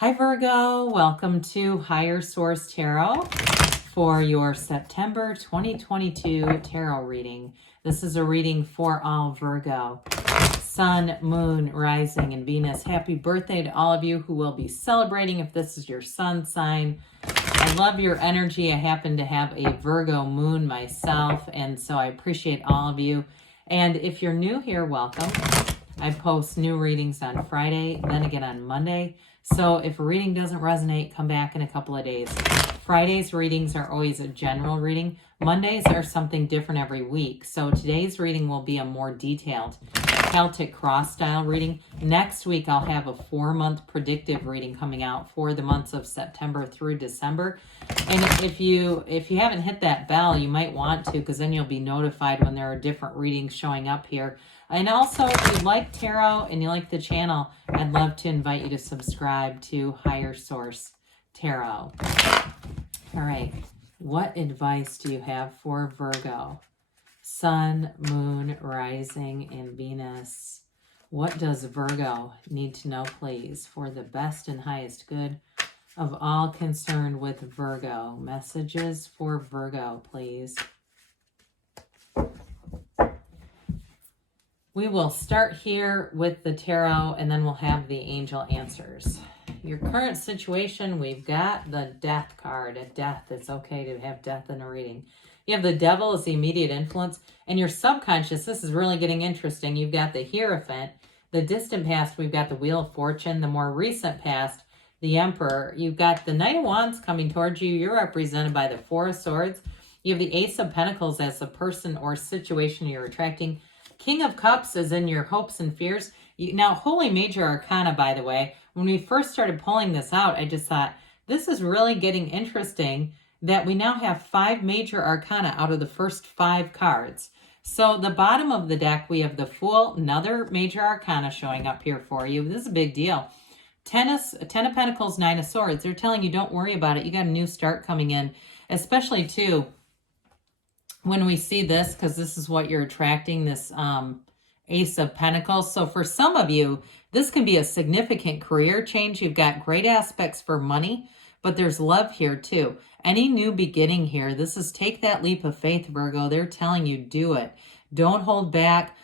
Hi Virgo, welcome to Higher Source Tarot for your September 2022 tarot reading. This is a reading for all Virgo. Sun, Moon, Rising, and Venus. Happy birthday to all of you who will be celebrating if this is your sun sign. I love your energy. I happen to have a Virgo moon myself, and so I appreciate all of you. And if you're new here, welcome. I post new readings on Friday, then again on Monday. So if a reading doesn't resonate, come back in a couple of days. Friday's readings are always a general reading. Mondays are something different every week. So today's reading will be a more detailed Celtic cross style reading. Next week, I'll have a 4-month predictive reading coming out for the months of September through December. And if you haven't hit that bell, you might want to, because then you'll be notified when there are different readings showing up here. And also, if you like tarot and you like the channel, I'd love to invite you to subscribe to Higher Source Tarot. All right, what advice do you have for Virgo? Sun, Moon, Rising, and Venus. What does Virgo need to know, please, for the best and highest good of all concerned with Virgo? Messages for Virgo, please. We will start here with the tarot, and then we'll have the angel answers. Your current situation, we've got the Death card. A death. It's okay to have death in a reading. You have the Devil as the immediate influence, and your subconscious, this is really getting interesting. You've got the Hierophant. The distant past, we've got the Wheel of Fortune. The more recent past, the Emperor. You've got the Knight of Wands coming towards you. You're represented by the Four of Swords. You have the Ace of Pentacles as the person or situation you're attracting. King of Cups is in your hopes and fears. Now, Holy Major Arcana, by the way, when we first started pulling this out, I just thought, this is really getting interesting that we now have 5 Major Arcana out of the first 5 cards. So the bottom of the deck, we have the Fool, another Major Arcana showing up here for you. This is a big deal. Ten of Pentacles, 9 of Swords. They're telling you, don't worry about it. You got a new start coming in, especially, too, when we see this, because this is what you're attracting, this Ace of Pentacles. So for some of you, this can be a significant career change. You've got great aspects for money, but there's love here too. Any new beginning here, this is take that leap of faith, Virgo. They're telling you, do it. Don't hold back.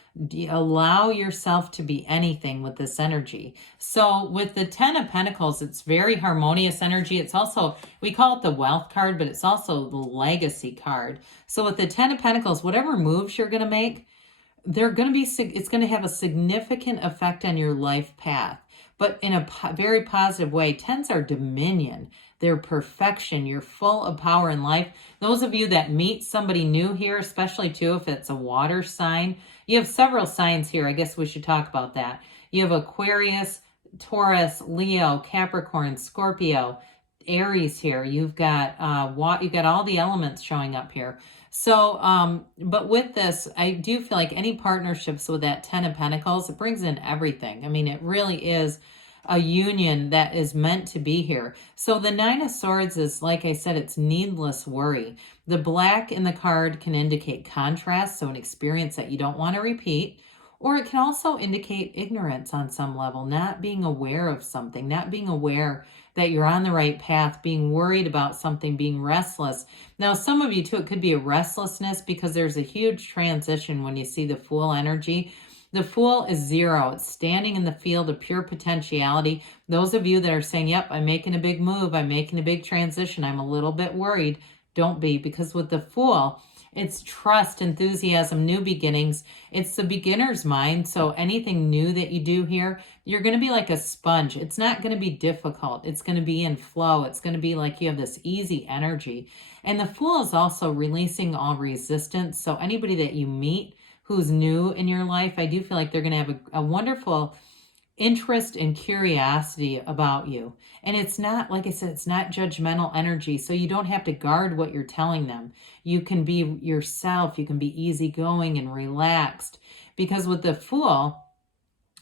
Allow yourself to be anything with this energy. So with the 10 of Pentacles, it's very harmonious energy. It's also, we call it the wealth card, but it's also the legacy card. So with the 10 of Pentacles, whatever moves you're going to make, they're going to be, it's going to have a significant effect on your life path, but in a very positive way. 10s are dominion. They're perfection. You're full of power in life. Those of you that meet somebody new here, especially too if it's a water sign, you have several signs here. I guess we should talk about that. You have Aquarius, Taurus, Leo, Capricorn, Scorpio, Aries here. You've got all the elements showing up here. So, but with this, I do feel like any partnerships with that 10 of Pentacles, it brings in everything. I mean, it really is a union that is meant to be here. So the 9 of Swords is, like I said, it's needless worry. The black in the card can indicate contrast, so an experience that you don't want to repeat, or it can also indicate ignorance on some level, not being aware of something, not being aware that you're on the right path, being worried about something, being restless. Now, some of you too, it could be a restlessness because there's a huge transition when you see the Fool energy. The Fool is 0. It's standing in the field of pure potentiality. Those of you that are saying, yep, I'm making a big move, I'm making a big transition, I'm a little bit worried, don't be, because with the Fool, it's trust, enthusiasm, new beginnings. It's the beginner's mind. So anything new that you do here, you're going to be like a sponge. It's not going to be difficult. It's going to be in flow. It's going to be like you have this easy energy. And the Fool is also releasing all resistance. So anybody that you meet who's new in your life, I do feel like they're going to have a wonderful interest and curiosity about you. And it's not, like I said, it's not judgmental energy. So you don't have to guard what you're telling them. You can be yourself. You can be easygoing and relaxed, because with the Fool,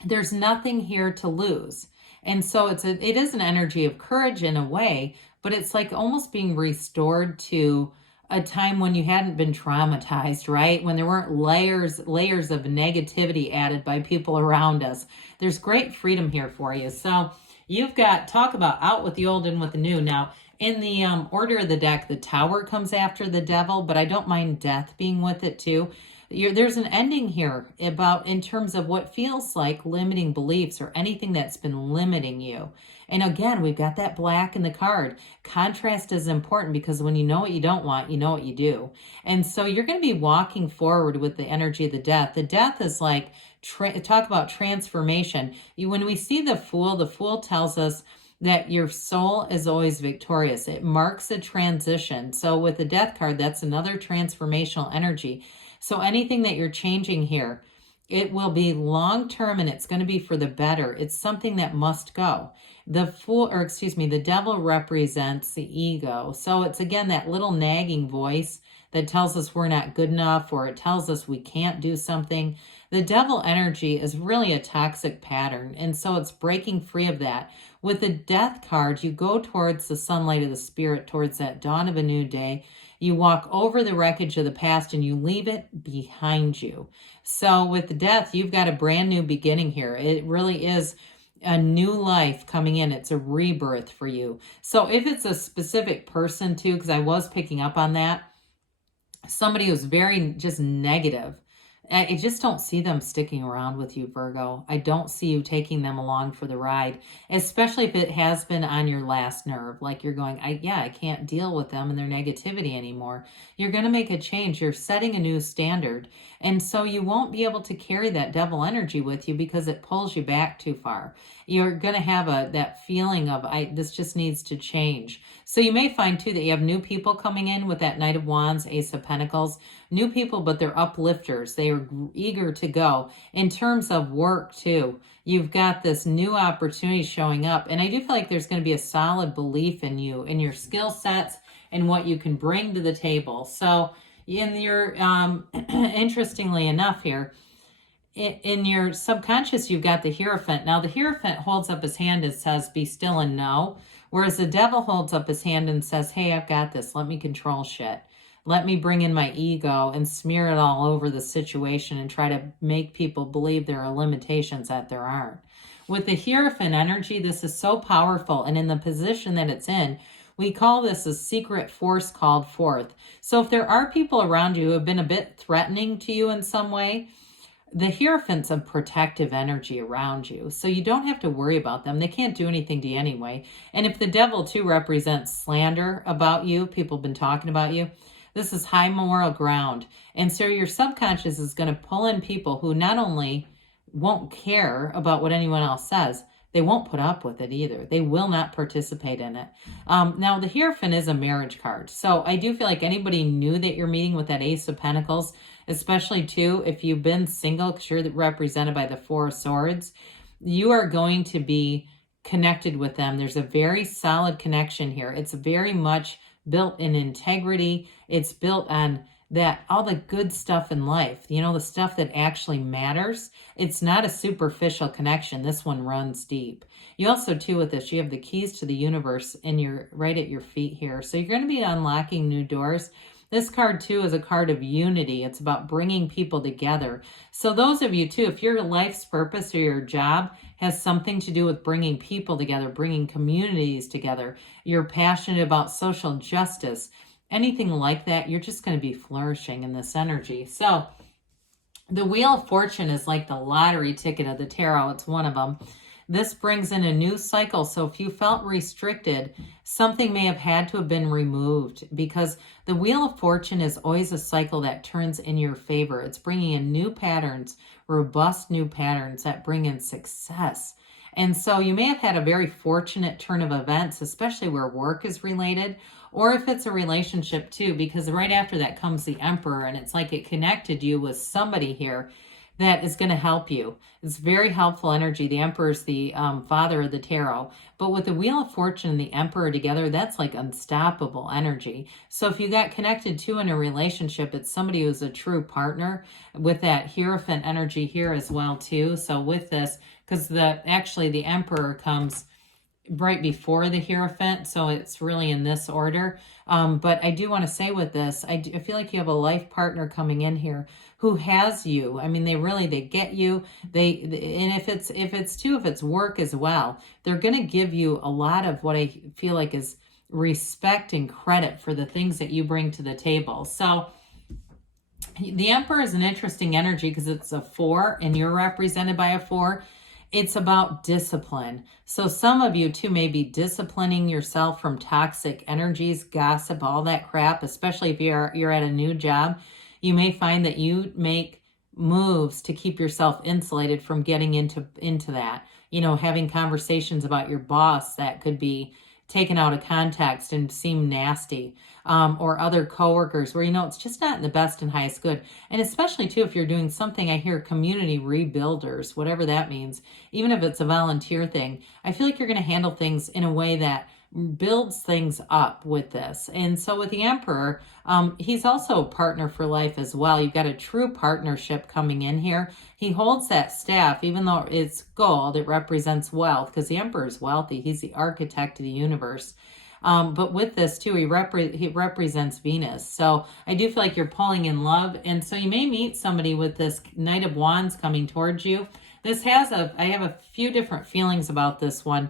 there's nothing here to lose. And so it is an energy of courage in a way, but it's like almost being restored to a time when you hadn't been traumatized, right? When there weren't layers of negativity added by people around us. There's great freedom here for you. So You've got, talk about out with the old and with the new. Now, in the order of the deck, the Tower comes after the Devil, but I don't mind Death being with it too. There's an ending here about in terms of what feels like limiting beliefs or anything that's been limiting you. And again, we've got that black in the card. Contrast is important because when you know what you don't want, you know what you do. And so you're going to be walking forward with the energy of the Death. The Death is like, talk about transformation. When we see the Fool tells us that your soul is always victorious. It marks a transition. So with the Death card, that's another transformational energy. So anything that you're changing here, it will be long-term and it's going to be for the better. It's something that must go. The Devil represents the ego. So it's again that little nagging voice that tells us we're not good enough, or it tells us we can't do something. The Devil energy is really a toxic pattern, and so it's breaking free of that. With the Death card, you go towards the sunlight of the spirit, towards that dawn of a new day. You walk over the wreckage of the past and you leave it behind you. So with the Death, you've got a brand new beginning here. It really is a new life coming in. It's a rebirth for you. So if it's a specific person too, because I was picking up on that, somebody who's very just negative, I just don't see them sticking around with you, Virgo. I don't see you taking them along for the ride, especially if it has been on your last nerve. Like you're going, I can't deal with them and their negativity anymore. You're going to make a change. You're setting a new standard. And so you won't be able to carry that Devil energy with you because it pulls you back too far. You're going to have that feeling of, this just needs to change. So you may find too that you have new people coming in with that Knight of Wands, Ace of Pentacles. New people, but they're uplifters. They are eager to go. In terms of work too, you've got this new opportunity showing up. And I do feel like there's going to be a solid belief in you, in your skill sets, and what you can bring to the table. So in your, interestingly enough here, in your subconscious, you've got the Hierophant. Now the Hierophant holds up his hand and says, be still and know. Whereas the Devil holds up his hand and says, hey, I've got this. Let me control shit. Let me bring in my ego and smear it all over the situation and try to make people believe there are limitations that there aren't. With the Hierophant energy, this is so powerful. And in the position that it's in, we call this a secret force called forth. So if there are people around you who have been a bit threatening to you in some way, the Hierophant's a protective energy around you. So you don't have to worry about them. They can't do anything to you anyway. And if the Devil too represents slander about you, people have been talking about you, this is high moral ground. And so your subconscious is going to pull in people who not only won't care about what anyone else says, they won't put up with it either. They will not participate in it. Now, the Hierophant is a marriage card. So I do feel like anybody new that you're meeting with that Ace of Pentacles, especially too, if you've been single, because you're represented by the Four of Swords, you are going to be connected with them. There's a very solid connection here. It's very much built in integrity. It's built on that, all the good stuff in life, you know, the stuff that actually matters. It's not a superficial connection. This one runs deep. You also too, with this, you have the keys to the universe and you're right at your feet here. So you're going to be unlocking new doors. This card too is a card of unity. It's about bringing people together. So those of you too, if your life's purpose or your job has something to do with bringing people together, bringing communities together, you're passionate about social justice, anything like that, you're just going to be flourishing in this energy. So the Wheel of Fortune is like the lottery ticket of the tarot. It's one of them. This brings in a new cycle. So if you felt restricted, something may have had to have been removed, because the Wheel of Fortune is always a cycle that turns in your favor. It's bringing in new patterns, robust new patterns that bring in success. And so you may have had a very fortunate turn of events, especially where work is related, or if it's a relationship too, because right after that comes the Emperor, and it's like it connected you with somebody here that is going to help you. It's very helpful energy. The Emperor is the father of the tarot. But with the Wheel of Fortune and the Emperor together, that's like unstoppable energy. So if you got connected to in a relationship, it's somebody who's a true partner, with that Hierophant energy here as well too. So with this, because actually the Emperor comes right before the Hierophant, so it's really in this order. But I do want to say with this, I feel like you have a life partner coming in here who has you. I mean, they get you. And if it's work as well, they're going to give you a lot of what I feel like is respect and credit for the things that you bring to the table. So the Emperor is an interesting energy because it's a 4 and you're represented by a 4. It's about discipline. So some of you too may be disciplining yourself from toxic energies, gossip, all that crap, especially if you're at a new job. You may find that you make moves to keep yourself insulated from getting into that. You know, having conversations about your boss that could be taken out of context and seem nasty, or other coworkers where, you know, it's just not in the best and highest good. And especially too, if you're doing something, I hear community rebuilders, whatever that means, even if it's a volunteer thing, I feel like you're going to handle things in a way that builds things up with this. And so with the Emperor, he's also a partner for life as well. You've got a true partnership coming in here. He holds that staff, even though it's gold, it represents wealth because the Emperor is wealthy. He's the architect of the universe. But with this too, he represents Venus. So I do feel like you're pulling in love. And so you may meet somebody with this Knight of Wands coming towards you. This has I have a few different feelings about this one.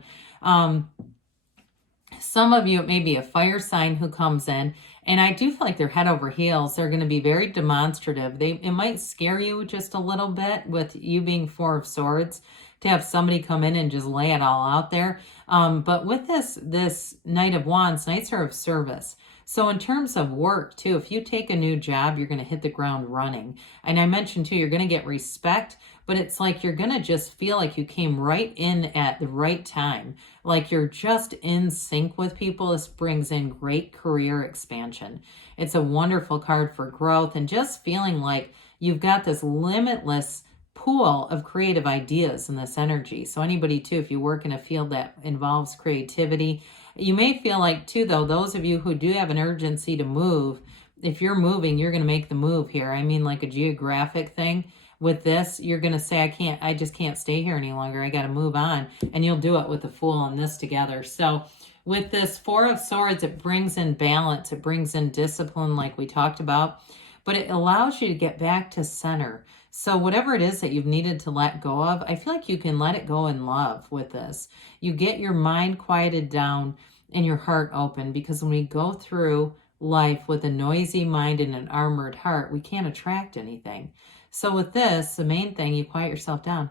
Some of you, it may be a fire sign who comes in, and I do feel like they're head over heels. They're going to be very demonstrative. It might scare you just a little bit with you being 4 of Swords to have somebody come in and just lay it all out there. But with this Knight of Wands, Knights are of service. So in terms of work too, if you take a new job, you're going to hit the ground running. And I mentioned too, you're going to get respect, but it's like you're going to just feel like you came right in at the right time. Like you're just in sync with people. This brings in great career expansion. It's a wonderful card for growth and just feeling like you've got this limitless pool of creative ideas in this energy. So anybody too, if you work in a field that involves creativity, you may feel like too, though, those of you who do have an urgency to move, if you're moving, you're going to make the move here. I mean, like a geographic thing. With this, you're going to say, I just can't stay here any longer. I got to move on. And you'll do it with the Fool and this together. So with this 4 of Swords, it brings in balance. It brings in discipline like we talked about. But it allows you to get back to center. So whatever it is that you've needed to let go of, I feel like you can let it go in love with this. You get your mind quieted down and your heart open, because when we go through life with a noisy mind and an armored heart, we can't attract anything. So with this, the main thing, you quiet yourself down.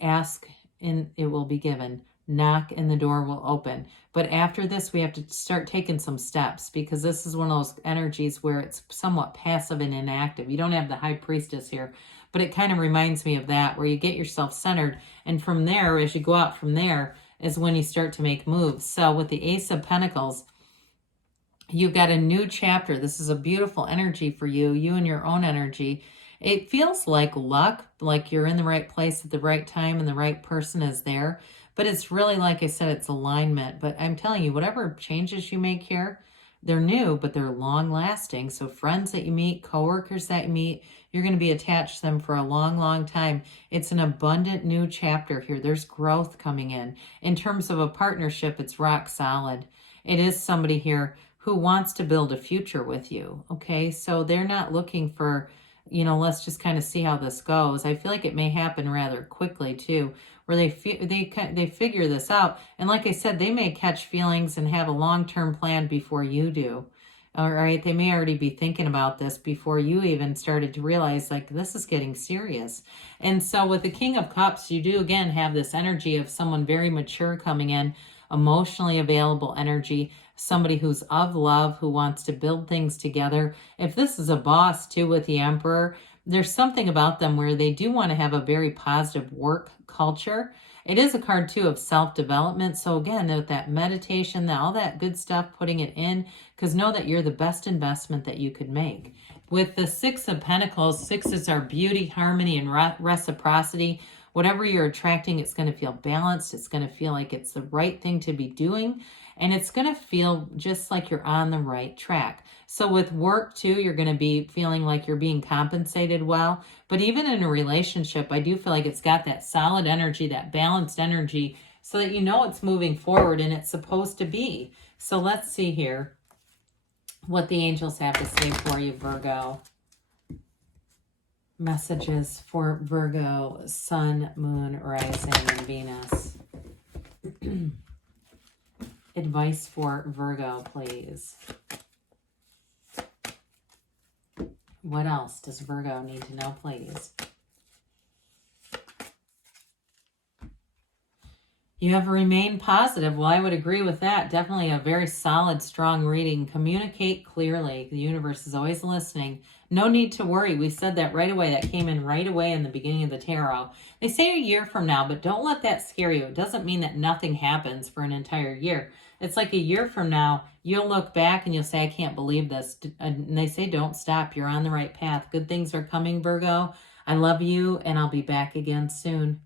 Ask and it will be given. Knock and the door will open. But after this, we have to start taking some steps, because this is one of those energies where it's somewhat passive and inactive. You don't have the High Priestess here, but it kind of reminds me of that, where you get yourself centered. And from there, as you go out from there, is when you start to make moves. So with the Ace of Pentacles, you've got a new chapter. This is a beautiful energy for you and your own energy. It feels like luck, like you're in the right place at the right time and the right person is there. But it's really, like I said, it's alignment. But I'm telling you, whatever changes you make here, they're new, but they're long lasting. So friends that you meet, coworkers that you meet, you're going to be attached to them for a long, long time. It's an abundant new chapter here. There's growth coming in. In terms of a partnership, it's rock solid. It is somebody here who wants to build a future with you. Okay, so they're not looking for, let's just kind of see how this goes. I feel like it may happen rather quickly too, where they figure this out. And like I said, they may catch feelings and have a long-term plan before you do. All right, they may already be thinking about this before you even started to realize, like, this is getting serious. And so with the King of Cups, you do again have this energy of someone very mature coming in, emotionally available energy, somebody who's of love, who wants to build things together. If this is a boss too with the Emperor, there's something about them where they do want to have a very positive work culture. It is a card too of self-development. So again, with that meditation, all that good stuff, putting it in, because know that you're the best investment that you could make. With the 6 of Pentacles, 6s are beauty, harmony, and reciprocity. Whatever you're attracting, it's going to feel balanced. It's going to feel like it's the right thing to be doing. And it's going to feel just like you're on the right track. So with work too, you're going to be feeling like you're being compensated well. But even in a relationship, I do feel like it's got that solid energy, that balanced energy, so that you know it's moving forward and it's supposed to be. So let's see here what the angels have to say for you, Virgo. Messages for Virgo, Sun, Moon, Rising, and Venus. Advice for Virgo, please. What else does Virgo need to know, please? You have remained positive. Well, I would agree with that. Definitely a very solid, strong reading. Communicate clearly. The universe is always listening. No need to worry. We said that right away. That came in right away in the beginning of the tarot. They say a year from now, but don't let that scare you. It doesn't mean that nothing happens for an entire year. It's like a year from now, you'll look back and you'll say, I can't believe this. And they say, don't stop. You're on the right path. Good things are coming, Virgo. I love you, and I'll be back again soon.